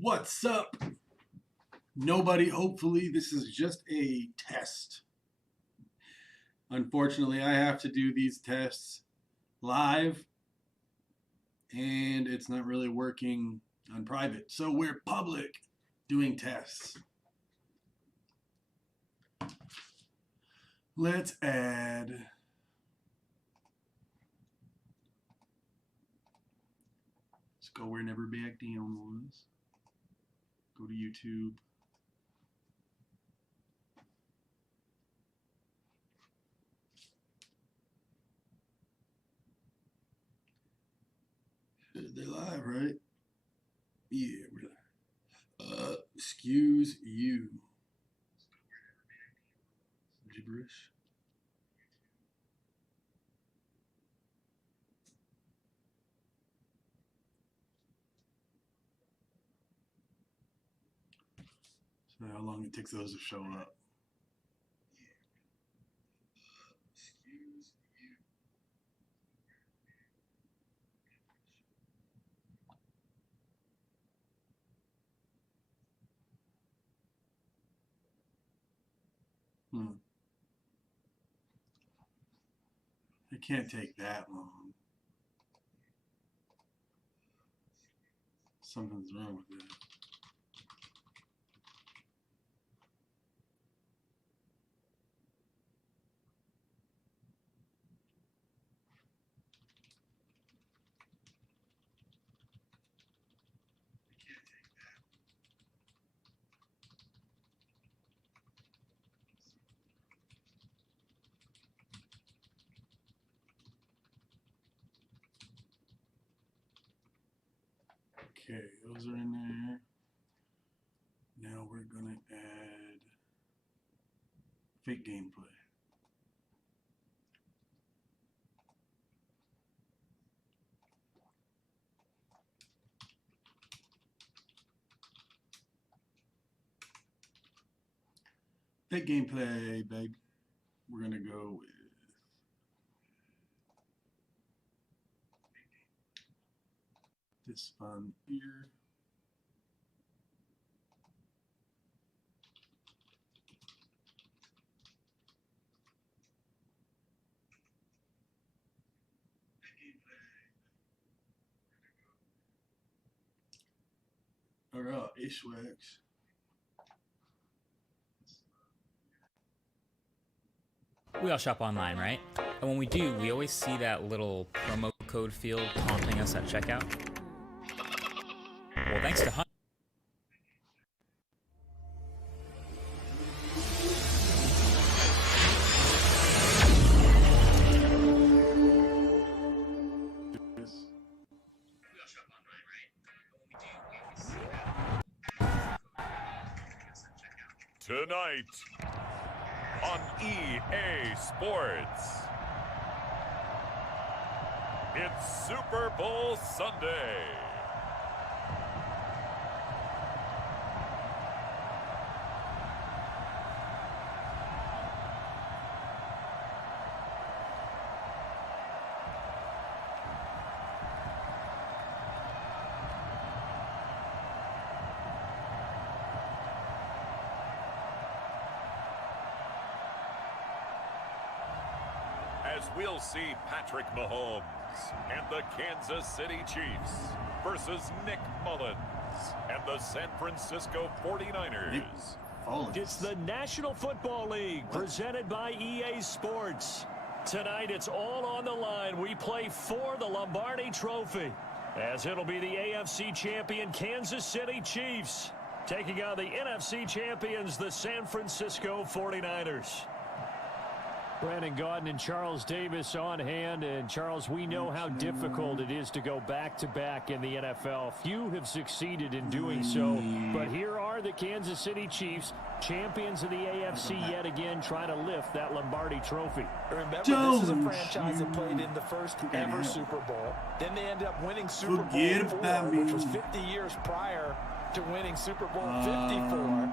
What's up? Nobody, hopefully this is just a test. Unfortunately, I have to do these tests live and it's not really working on private. So we're public doing tests. Let's add let's go where Never Back Down was. Go to YouTube. They're live, right? Yeah, we're live. Excuse you. Gibberish. So how long it takes those to show up. It can't take that long. Something's wrong with that. Okay, those are in there. Now we're gonna add fake gameplay. Fake gameplay, babe. We're gonna go with this fun here. All right, Ishwax. We all shop online, right? And when we do, we always see that little promo code field prompting us at checkout. Well, thanks to Hunt. Tonight on EA Sports, it's Super Bowl Sunday. As we'll see Patrick Mahomes and the Kansas City Chiefs versus Nick Mullins and the San Francisco 49ers. It's the National Football League presented by EA Sports. Tonight it's all on the line. We play for the Lombardi Trophy, as it'll be the AFC champion Kansas City Chiefs taking on the NFC champions, the San Francisco 49ers. Brandon Gaudin and Charles Davis on hand. And, Charles, we know how difficult it is to go back-to-back in the NFL. Few have succeeded in doing so. But here are the Kansas City Chiefs, champions of the AFC yet again, trying to lift that Lombardi Trophy. Remember, this is a franchise that played in the first ever Super Bowl. Then they ended up winning Super Bowl IV, which was 50 years prior to winning Super Bowl 54.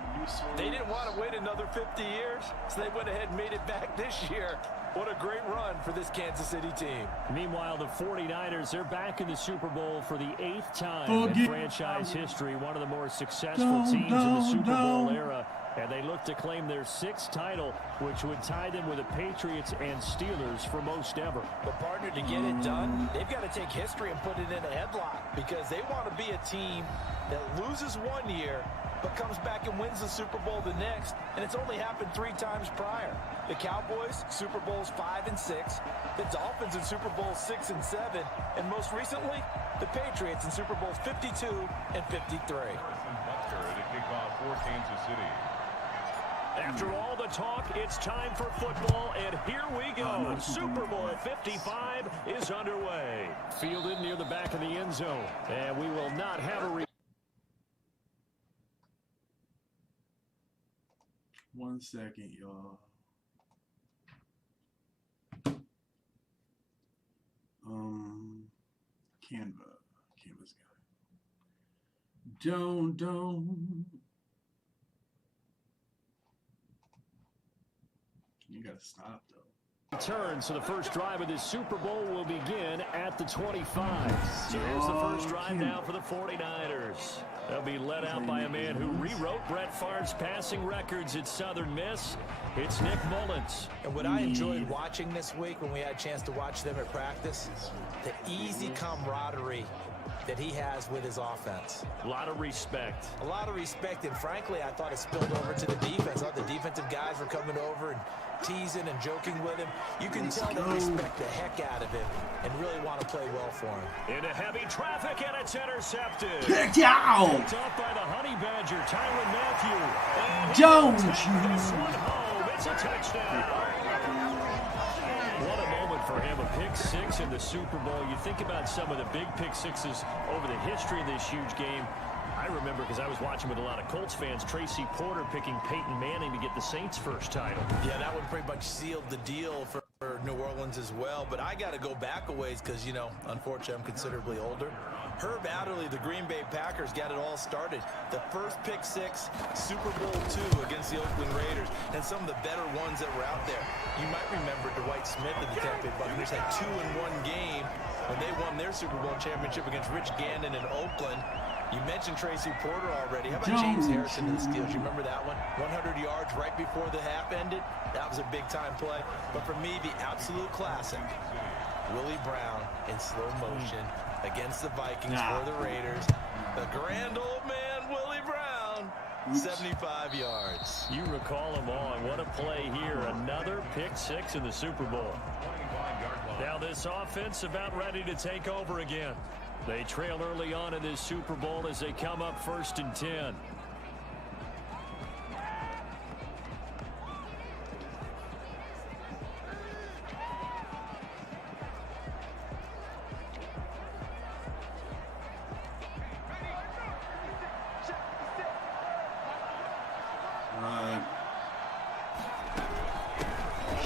They didn't want to wait another 50 years, so they went ahead and made it back this year. What a great run for this Kansas City team. Meanwhile, the 49ers, they're back in the Super Bowl for the 8th time in franchise history. One of the more successful teams in the Super Bowl era. And they look to claim their 6th title, which would tie them with the Patriots and Steelers for most ever. But, partner, to get it done, they've got to take history and put it in a headlock because they want to be a team that loses one year but comes back and wins the Super Bowl the next, and it's only happened 3 times prior. The Cowboys, Super Bowls 5 and 6, the Dolphins in Super Bowls 6 and 7, and most recently, the Patriots in Super Bowls 52 and 53. For Kansas City. After all the talk, it's time for football, and here we go. Super Bowl 55 is underway. Fielded near the back of the end zone, and we will not have a 1 second, y'all. Canva's got it. Don't. You gotta stop, though. Turn, so the first drive of this Super Bowl will begin at the 25. So here's the first drive now for the 49ers. They'll be led out by a man who rewrote Brett Favre's passing records at Southern Miss. It's Nick Mullins. And what I enjoyed watching this week when we had a chance to watch them at practice, the easy camaraderie that he has with his offense. A lot of respect. A lot of respect, and frankly, I thought it spilled over to the defense. I thought the defensive guys were coming over and teasing and joking with him. You can tell they respect the heck out of him and really want to play well for him. Into heavy traffic, and it's intercepted. Picked out! Picked up by the Honey Badger, Tyrann Mathieu. Don't you? This one home. It's a touchdown. What a moment for him, a pick 6 in the Super Bowl. You think about some of the big pick 6s over the history of this huge game. I remember, because I was watching with a lot of Colts fans, Tracy Porter picking Peyton Manning to get the Saints' first title. Yeah, that one pretty much sealed the deal for New Orleans as well. But I got to go back a ways because, you know, unfortunately, I'm considerably older. Herb Adderley, the Green Bay Packers, got it all started. The first pick 6, Super Bowl II against the Oakland Raiders, and some of the better ones that were out there. You might remember Dwight Smith of the Tampa Bay Buccaneers had 2 in one game when they won their Super Bowl championship against Rich Gannon in Oakland. You mentioned Tracy Porter already. How about James Harrison in the Steelers? You remember that one? 100 yards right before the half ended. That was a big-time play. But for me, the absolute classic, Willie Brown in slow motion against the Vikings for the Raiders. The grand old man, Willie Brown, 75 yards. You recall them all. What a play here. Another pick 6 in the Super Bowl. Now this offense about ready to take over again. They trail early on in this Super Bowl as they come up 1st and 10.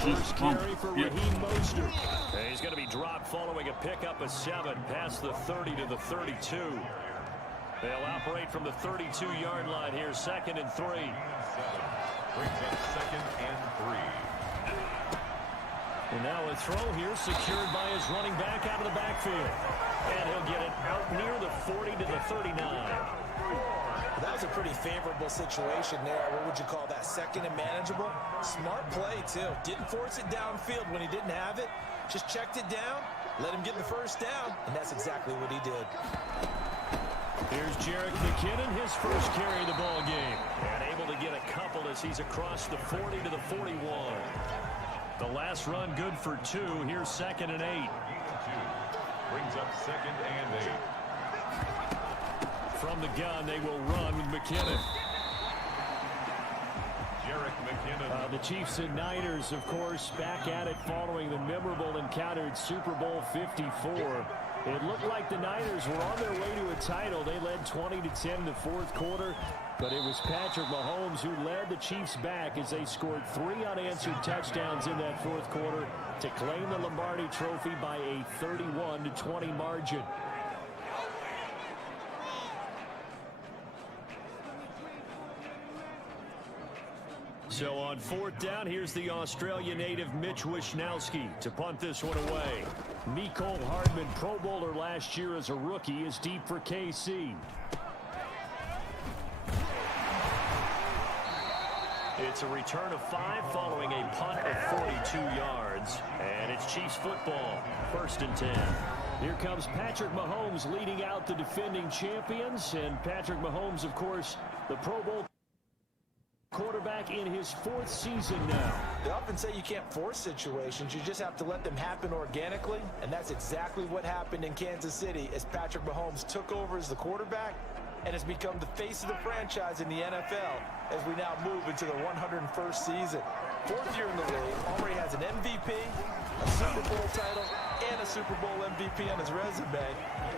First carry for Raheem Mostert. He's going to be dropped following a pickup of 7 past the 30 to the 32. They'll operate from the 32-yard line here, 2nd and 3. Brings up 2nd and 3. And now a throw here secured by his running back out of the backfield. And he'll get it out near the 40 to the 39. That was a pretty favorable situation there. What would you call that? 2nd and manageable? Smart play, too. Didn't force it downfield when he didn't have it. Just checked it down, let him get the first down, and that's exactly what he did. Here's Jerick McKinnon, his first carry of the ball game. And able to get a couple as he's across the 40 to the 41. The last run good for 2. Here's 2nd and 8. Brings up 2nd and 8. From the gun, they will run with McKinnon. Jerick McKinnon. The Chiefs and Niners, of course, back at it following the memorable encounter at Super Bowl 54. It looked like the Niners were on their way to a title. They led 20-10 in the 4th quarter, but it was Patrick Mahomes who led the Chiefs back as they scored 3 unanswered touchdowns in that 4th quarter to claim the Lombardi Trophy by a 31-20 margin. So on 4th down, here's the Australia native Mitch Wishnowsky to punt this one away. Mecole Hardman, Pro Bowler last year as a rookie, is deep for KC. It's a return of 5 following a punt of 42 yards. And it's Chiefs football, 1st and 10. Here comes Patrick Mahomes leading out the defending champions. And Patrick Mahomes, of course, the Pro Bowl quarterback in his 4th season now. They often say you can't force situations. You just have to let them happen organically. And that's exactly what happened in Kansas City as Patrick Mahomes took over as the quarterback and has become the face of the franchise in the NFL as we now move into the 101st season. 4th year in the league, already has an MVP, a Super Bowl title, and a Super Bowl MVP on his resume.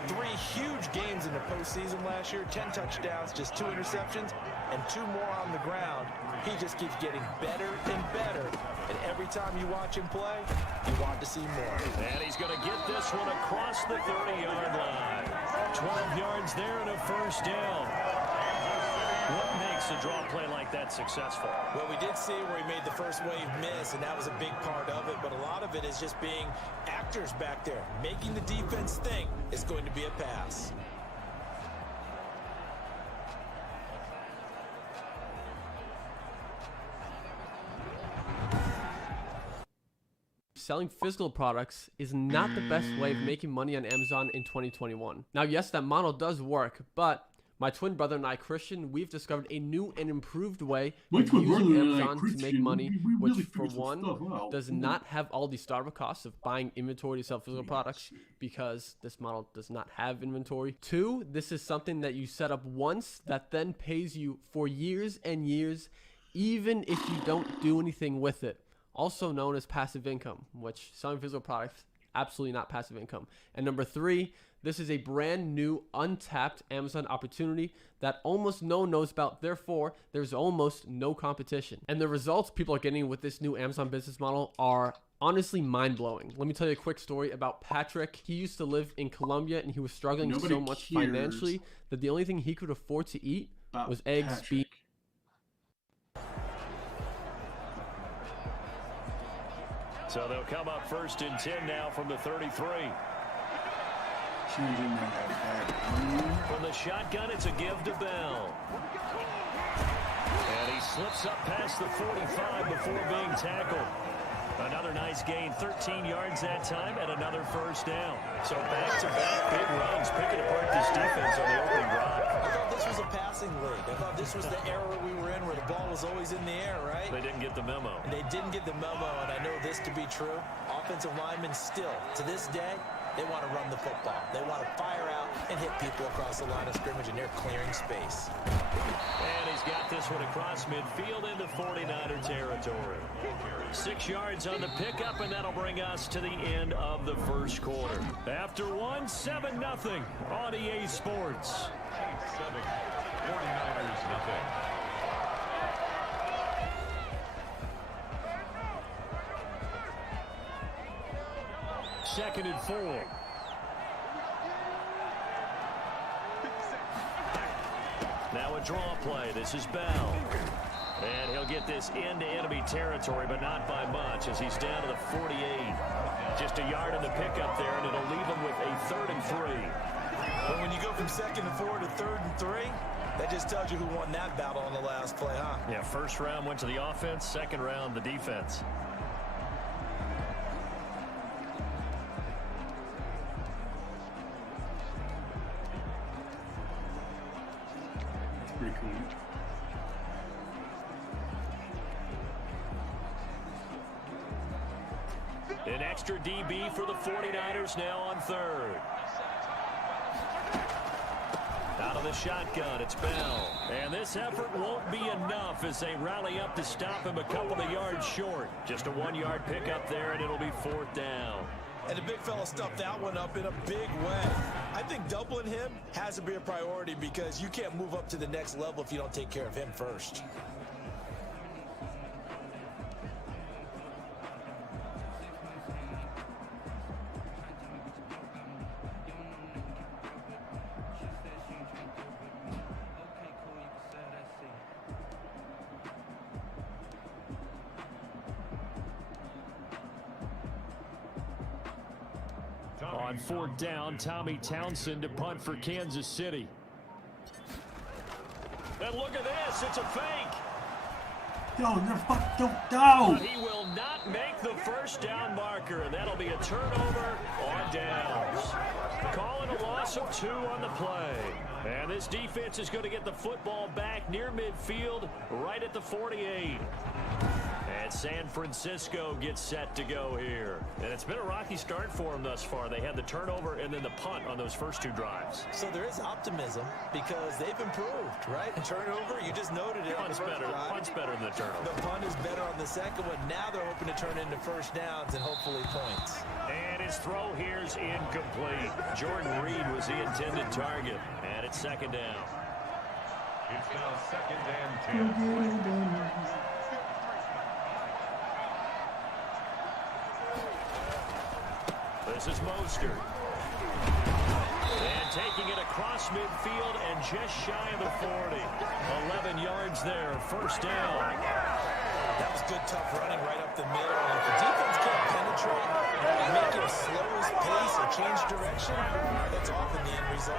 3 huge games in the postseason last year, 10 touchdowns, just 2 interceptions, and 2 more on the ground. He just keeps getting better and better. And every time you watch him play, you want to see more. And he's going to get this one across the 30-yard line. 12 yards there and a 1st down. What makes a draw play like that successful? Well, we did see where he made the first wave miss, and that was a big part of it. But a lot of it is just being actors back there, making the defense think it's going to be a pass. Selling physical products is not the best way of making money on Amazon in 2021. Now, yes, that model does work, but my twin brother and I, Christian, we've discovered a new and improved way of using Amazon to make money, which for one, does not have all the startup costs of buying inventory to sell physical products because this model does not have inventory. 2, this is something that you set up once that then pays you for years and years, even if you don't do anything with it. Also known as passive income, which selling physical products, absolutely not passive income. And number 3, this is a brand new untapped Amazon opportunity that almost no one knows about. Therefore, there's almost no competition. And the results people are getting with this new Amazon business model are honestly mind-blowing. Let me tell you a quick story about Patrick. He used to live in Colombia and he was struggling so much financially that the only thing he could afford to eat was eggs, beans. So they'll come up 1st and 10 now from the 33. From the shotgun, it's a give to Bell. And he slips up past the 45 before being tackled. Another nice gain, 13 yards that time, and another 1st down. So back-to-back big runs, picking apart this defense on the opening drive. I thought this was a passing league. I thought this was the era we were in where the ball was always in the air, right? They didn't get the memo. And they didn't get the memo, and I know this to be true. Offensive linemen still, to this day, they want to run the football. They want to fire out and hit people across the line of scrimmage, and they're clearing space. And he's got this one across midfield into 49er territory. 6 yards on the pickup, and that'll bring us to the end of the 1st quarter. After 1, 7-0 on EA Sports. 49ers nothing. Second and 4. Now a draw play. This is Bell. And he'll get this into enemy territory, but not by much as he's down to the 48. Just a yard in the pickup there, and it'll leave him with a 3rd and 3. But when you go from 2nd and 4 to 3rd and 3, that just tells you who won that battle on the last play, huh? Yeah, 1st round went to the offense, 2nd round the defense. That's pretty cool. An extra DB for the 49ers now on 3rd. Out of the shotgun, it's Bell. And this effort won't be enough as they rally up to stop him a couple of yards short. Just a 1-yard pickup there, and it'll be 4th down. And the big fella stuffed that one up in a big way. I think doubling him has to be a priority because you can't move up to the next level if you don't take care of him first. On 4th down, Tommy Townsend to punt for Kansas City. And look at this, it's a fake. Don't. But he will not make the first down marker, and that'll be a turnover on downs. Calling a loss of 2 on the play. And this defense is going to get the football back near midfield, right at the 48. And San Francisco gets set to go here. And it's been a rocky start for them thus far. They had the turnover and then the punt on those first 2 drives. So there is optimism because they've improved, right? Turnover, you just noted it. Punt's better than the turnover. The punt is better on the second one. Now they're hoping to turn into first downs and hopefully points. And his throw here's incomplete. Jordan Reed was the intended target. And it's 2nd down. It's now 2nd and 10. This is Mostert. And taking it across midfield and just shy of the 40. 11 yards there, first down. That was good, tough running right up the middle. And if the defense can't penetrate and make him slow his pace or change direction, that's often the end result.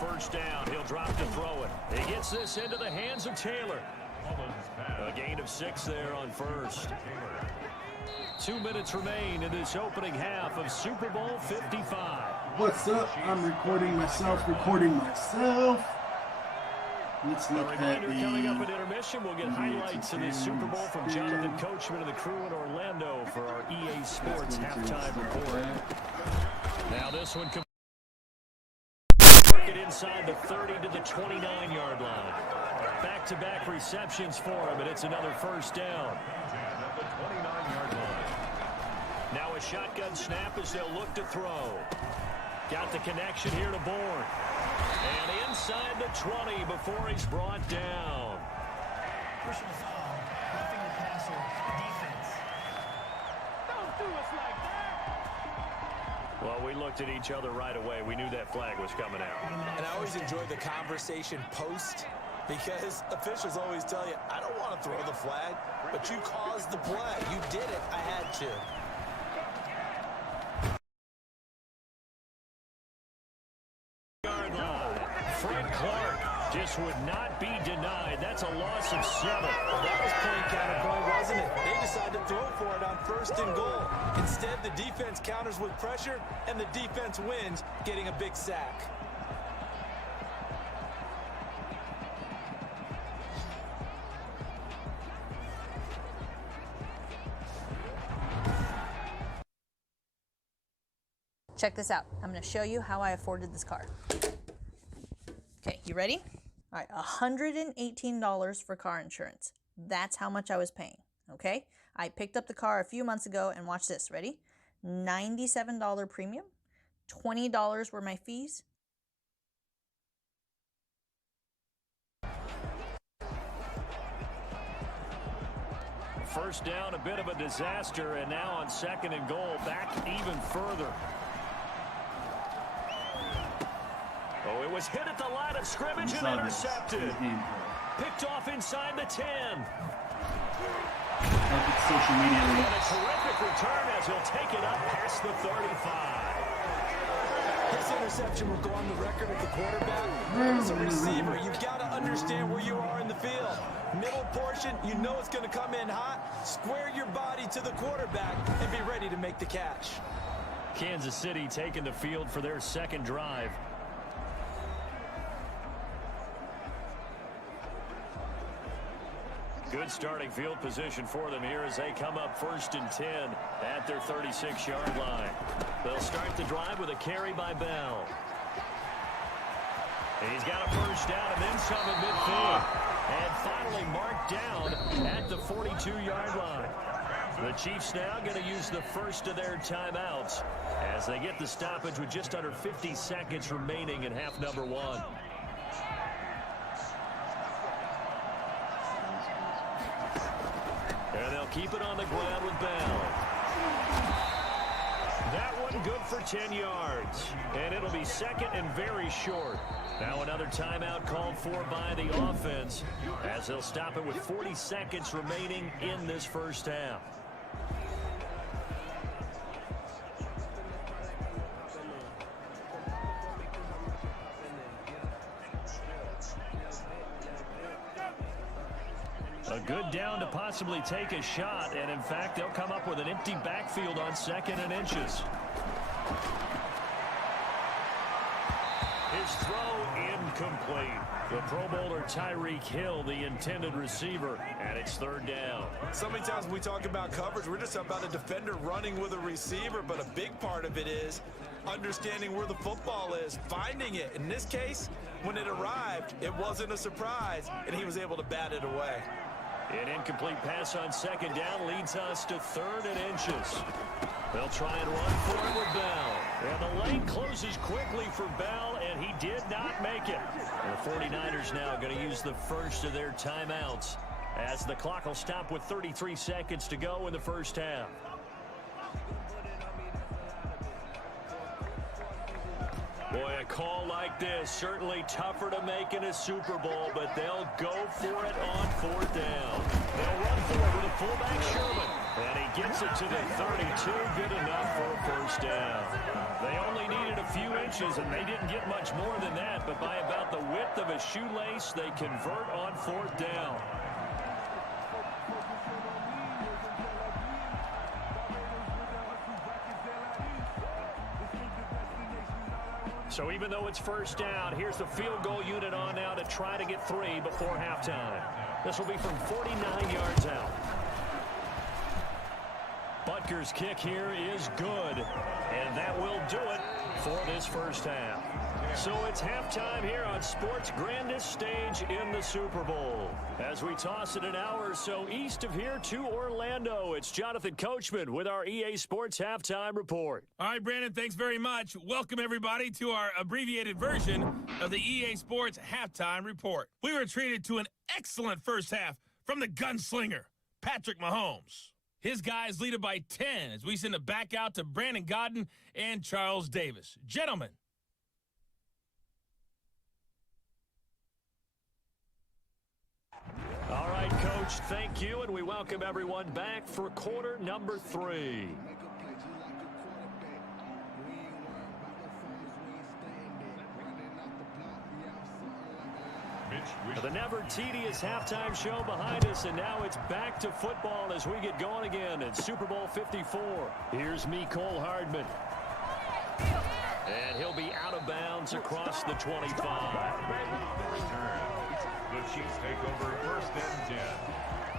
First down, he'll drop to throw it. He gets this into the hands of Taylor. A gain of 6 there on first. 2 minutes remain in this opening half of Super Bowl 55. What's up? I'm recording myself. Let's look at the... Coming up at intermission, we'll get highlights of this Super Bowl from Jonathan Coachman and the crew in Orlando for our EA Sports halftime report. Now this one comes inside the 30 to the 29-yard line. Back-to-back receptions for him, and it's another first down. At the 29-yard line. Now a shotgun snap as they'll look to throw. Got the connection here to Bourne. And inside the 20 before he's brought down. Personal foul, roughing the passer, defense. Don't do us like that. Well, we looked at each other right away. We knew that flag was coming out. And I always enjoy the conversation post because officials always tell you, I don't want to throw the flag, but you caused the play. You did it. I had to. Frank Clark just would not be denied. That's a loss of 7. That was point counterpoint, wasn't it? They decided to throw for it on 1st and goal. Instead, the defense counters with pressure, and the defense wins, getting a big sack. Check this out. I'm going to show you how I afforded this car. Okay, you ready? All right, $118 for car insurance. That's how much I was paying, okay? I picked up the car a few months ago, and watch this. Ready? $97 premium. $20 were my fees. First down, a bit of a disaster, and now on 2nd and goal, back even further. Oh, it was hit at the line of scrimmage and intercepted. Picked off inside the 10. Social media. And a terrific return as he'll take it up past the 35. This interception will go on the record at the quarterback. As a receiver, you've got to understand where you are in the field. Middle portion, you know it's going to come in hot. Square your body to the quarterback and be ready to make the catch. Kansas City taking the field for their 2nd drive. Good starting field position for them here as they come up 1st and 10 at their 36-yard line. They'll start the drive with a carry by Bell. And he's got a first down and then some at midfield. And finally marked down at the 42-yard line. The Chiefs now going to use the first of their timeouts as they get the stoppage with just under 50 seconds remaining in half number 1. they'll keep it on the ground with Bell. That one good for 10 yards. And it'll be second and very short. Now another timeout called for by the offense as they'll stop it with 40 seconds remaining in this first half. A good down to possibly take a shot, and in fact, they'll come up with an empty backfield on 2nd and inches. His throw incomplete. The Pro Bowler Tyreek Hill, the intended receiver, and it's 3rd down. So many times when we talk about coverage, we're just about a defender running with a receiver, but a big part of it is understanding where the football is, finding it. In this case, when it arrived, it wasn't a surprise, and he was able to bat it away. An incomplete pass on 2nd down leads us to 3rd and inches. They'll try and run for it with Bell. And the lane closes quickly for Bell, and he did not make it. And the 49ers now going to use the first of their timeouts as the clock will stop with 33 seconds to go in the first half. Boy, a call like this, certainly tougher to make in a Super Bowl, but they'll go for it on 4th down. They'll run for it with a fullback, Sherman. And he gets it to the 32, good enough for a first down. They only needed a few inches, and they didn't get much more than that, but by about the width of a shoelace, they convert on 4th down. So even though it's first down, here's the field goal unit on now to try to get 3 before halftime. This will be from 49 yards out. Butker's kick here is good, and that will do it for this first half. So it's halftime here on sports' grandest stage in the Super Bowl. As we toss it an hour or so east of here to Orlando, it's Jonathan Coachman with our EA Sports Halftime Report. All right, Brandon, thanks very much. Welcome, everybody, to our abbreviated version of the EA Sports Halftime Report. We were treated to an excellent first half from the gunslinger, Patrick Mahomes. His guys lead it by 10 as we send it back out to Brandon Gaudin and Charles Davis. Gentlemen. All right, Coach, thank you, and we welcome everyone back for quarter number 3. The never tedious halftime show behind us, and now it's back to football as we get going again in Super Bowl 54. Here's Mecole Hardman. And he'll be out of bounds across the 25. The Chiefs take over 1st and 10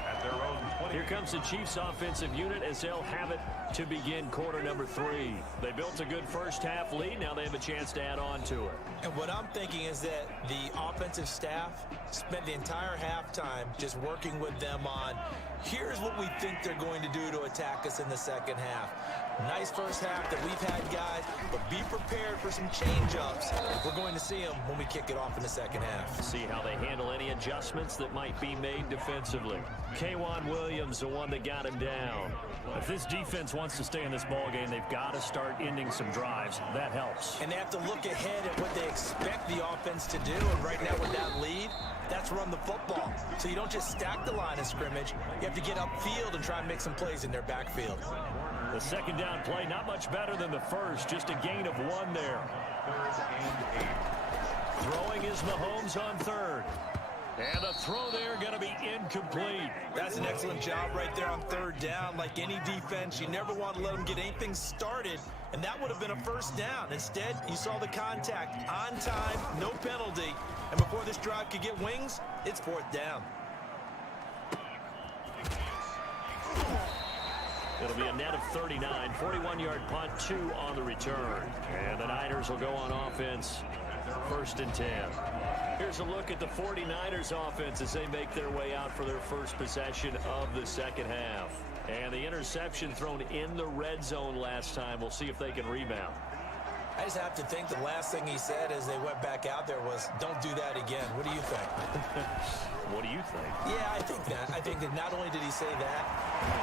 at their own 20. Here comes the Chiefs offensive unit as they'll have it to begin quarter number 3. They built a good first half lead. Now they have a chance to add on to it. And what I'm thinking is that the offensive staff spent the entire halftime just working with them on, here's what we think they're going to do to attack us in the second half. Nice first half that we've had, guys, but be prepared for some change-ups. We're going to see them when we kick it off in the second half. See how they handle any adjustments that might be made defensively. K'Wan Williams, the one that got him down. If this defense wants to stay in this ballgame, they've got to start ending some drives. That helps. And they have to look ahead at what they expect the offense to do. And right now with that lead, that's run the football. So you don't just stack the line of scrimmage. You have to get upfield and try and make some plays in their backfield. The second down play, not much better than the first. Just a gain of 1 there. 3rd and 8. Throwing is Mahomes on 3rd. And the throw there going to be incomplete. That's an excellent job right there on 3rd down. Like any defense, you never want to let them get anything started, and that would have been a first down. Instead, you saw the contact on time, no penalty, and before this drive could get wings, it's 4th down. It'll be a net of 39, 41-yard punt, 2 on the return. And the Niners will go on offense, 1st and 10. Here's a look at the 49ers offense as they make their way out for their first possession of the second half. And the interception thrown in the red zone last time. We'll see if they can rebound. I just have to think the last thing he said as they went back out there was, don't do that again. What do you think? What do you think? Yeah, I think that. I think that not only did he say that,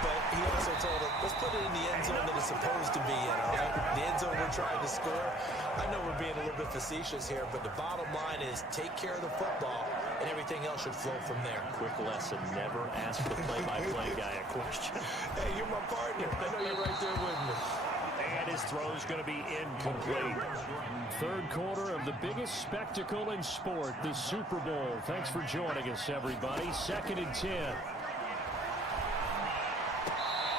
but he also told him, let's put it in the end zone that it's supposed to be in, all right? The end zone we're trying to score. I know we're being a little bit facetious here, but the bottom line is take care of the football, and everything else should flow from there. Quick lesson, never ask the play-by-play guy a question. Hey, you're my partner. I know you're right there with me. And his throw is going to be incomplete. Third quarter of the biggest spectacle in sport, the Super Bowl. Thanks for joining us, everybody. 2nd and 10.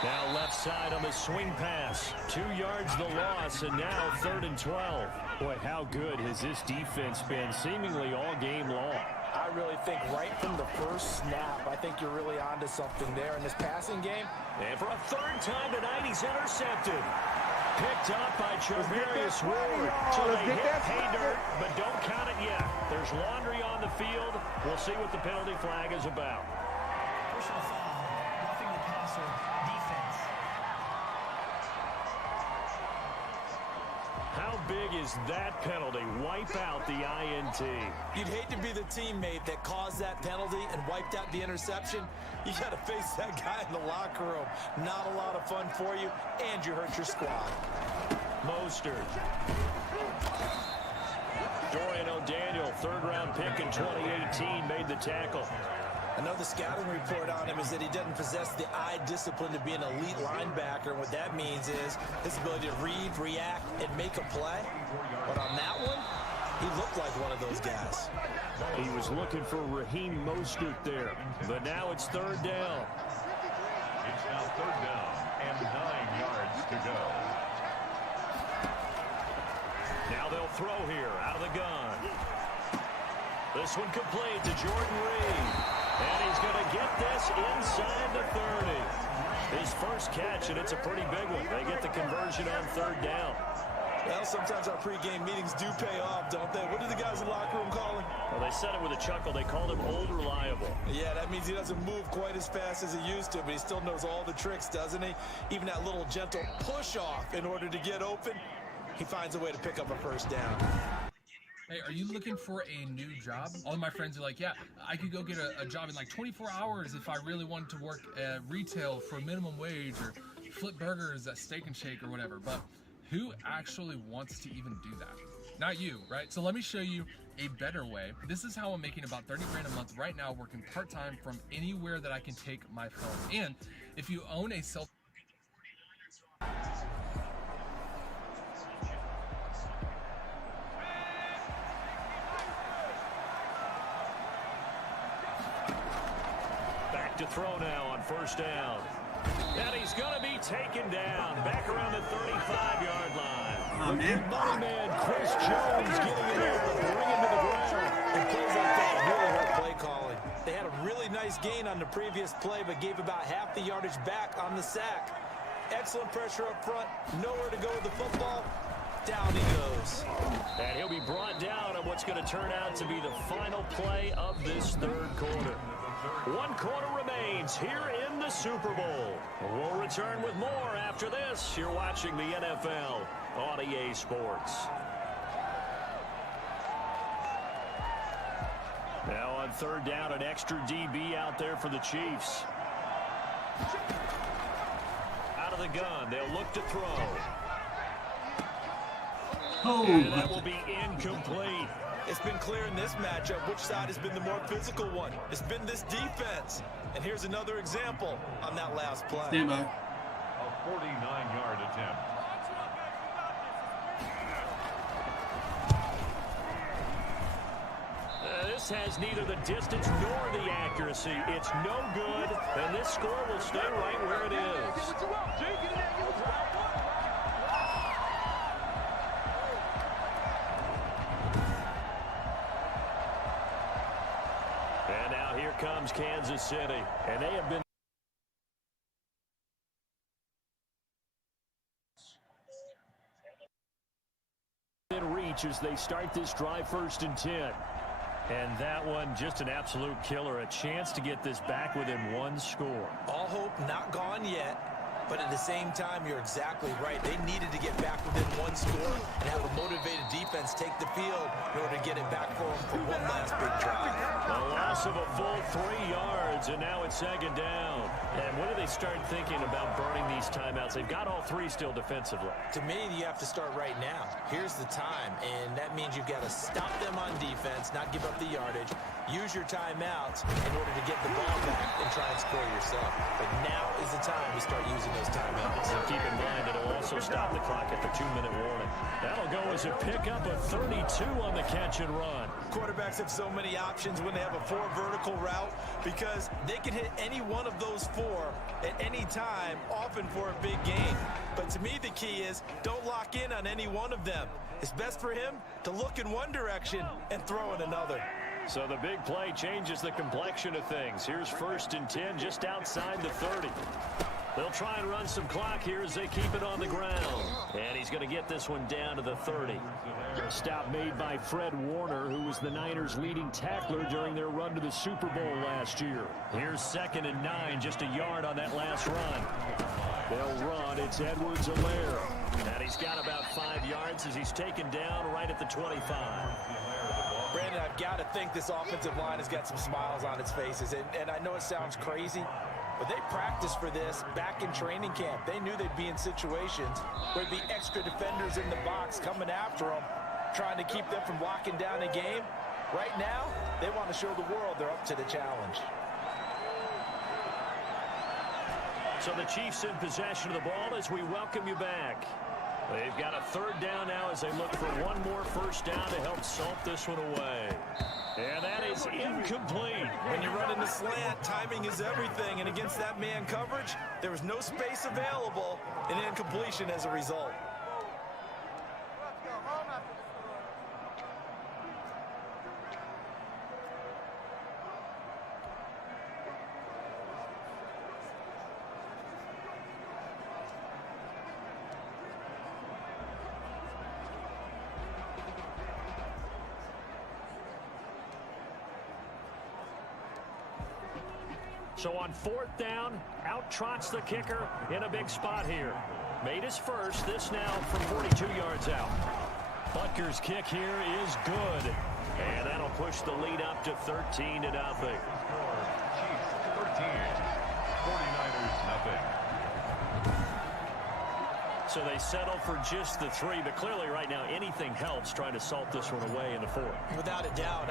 Now left side on the swing pass. 2 yards the loss, and now 3rd and 12. Boy, how good has this defense been seemingly all game long? I really think right from the first snap, I think you're really onto something there in this passing game. And for a 3rd time tonight, he's intercepted. Picked up by Charvarius Ward. So they hit pay dirt, but don't count it yet. There's laundry on the field. We'll see what the penalty flag is about. Personal foul, roughing the passer, defense. How big is that penalty? Wipe out the INT. You'd hate to be the teammate that caused that penalty and wiped out the interception. You got to face that guy in the locker room. Not a lot of fun for you, and you hurt your squad. Mostert. Dorian O'Daniel, 3rd-round pick in 2018, made the tackle. I know the scouting report on him is that he doesn't possess the eye discipline to be an elite linebacker. And what that means is his ability to read, react, and make a play. But on that one, he looked like one of those guys. He was looking for Raheem Mostert there. But now it's 3rd down. It's now 3rd down and 9 yards to go. Now they'll throw here out of the gun. This one complete to Jordan Reed. And he's going to get this inside the 30. His first catch, and it's a pretty big one. They get the conversion on 3rd down. Well, sometimes our pregame meetings do pay off, don't they? What do the guys in the locker room call him? Well, they said it with a chuckle. They called him Old Reliable. Yeah, that means he doesn't move quite as fast as he used to, but he still knows all the tricks, doesn't he? Even that little gentle push-off in order to get open, he finds a way to pick up a 1st down. Hey, are you looking for a new job? All of my friends are like, yeah, I could go get a job in like 24 hours if I really wanted to work at retail for minimum wage or flip burgers at Steak and Shake or whatever. But who actually wants to even do that? Not you, right? So let me show you a better way. This is how I'm making about 30 grand a month right now, working part-time from anywhere that I can take my phone. And if you own a self to throw now on 1st down. And he's going to be taken down back around the 35-yard line. Money man Chris Jones getting it over, bring him to the ground. And plays like that really hurt play calling. They had a really nice gain on the previous play, but gave about half the yardage back on the sack. Excellent pressure up front, nowhere to go with the football. Down he goes. And he'll be brought down on what's going to turn out to be the final play of this 3rd quarter. 1 quarter remains here in the Super Bowl. We'll return with more after this. You're watching the NFL on EA Sports. Now on 3rd down, an extra DB out there for the Chiefs. Out of the gun, they'll look to throw. And that will be incomplete. It's been clear in this matchup which side has been the more physical one. It's been this defense. And here's another example on that last play. Stand by. A 49-yard attempt. This has neither the distance nor the accuracy. It's no good, and this score will stay right where it is. And now here comes Kansas City, and they have been in reach as they start this drive 1st and 10. And that one, just an absolute killer. A chance to get this back within 1 score. All hope not gone yet, But at the same time, you're exactly right. They needed to get back within one score and have a motivated defense take the field in order to get it back for them for one last big drive. A loss of a full 3 yards, and now it's second down. And when do they start thinking about burning these timeouts? They've got all 3 still defensively. To me, you have to start right now. Here's the time, and that means you've got to stop them on defense, not give up the yardage, use your timeouts in order to get the ball back and try and score yourself. But now is the time to start using those timeouts. And keep in mind, it'll also stop the clock at the 2-minute warning. That'll go as a pickup of 32 on the catch and run. Quarterbacks have so many options when they have a 4 vertical route because they can hit any one of those 4 at any time, often for a big gain. But to me, the key is don't lock in on any one of them. It's best for him to look in one direction and throw in another. So the big play changes the complexion of things. Here's 1st and 10 just outside the 30. They'll try and run some clock here as they keep it on the ground. And he's going to get this one down to the 30. Stop made by Fred Warner, who was the Niners' leading tackler during their run to the Super Bowl last year. Here's 2nd and 9, just a yard on that last run. They'll run. It's Edwards-Helaire. And he's got about 5 yards as he's taken down right at the 25. Brandon, I've got to think this offensive line has got some smiles on its faces. And I know it sounds crazy, but they practiced for this back in training camp. They knew they'd be in situations where there'd be extra defenders in the box coming after them, trying to keep them from locking down a game. Right now, they want to show the world they're up to the challenge. So the Chiefs in possession of the ball as we welcome you back. They've got a 3rd down now as they look for one more 1st down to help salt this one away. And that is incomplete. When you run in the slant, timing is everything. And against that man coverage, there was no space available, and incompletion as a result. So on 4th down, out trots the kicker in a big spot here. Made his first, this now from 42 yards out. Butker's kick here is good. And that'll push the lead up to 13-0. Chiefs 13, 49ers nothing. So they settle for just the 3, but clearly right now anything helps trying to salt this one away in the 4th. Without a doubt,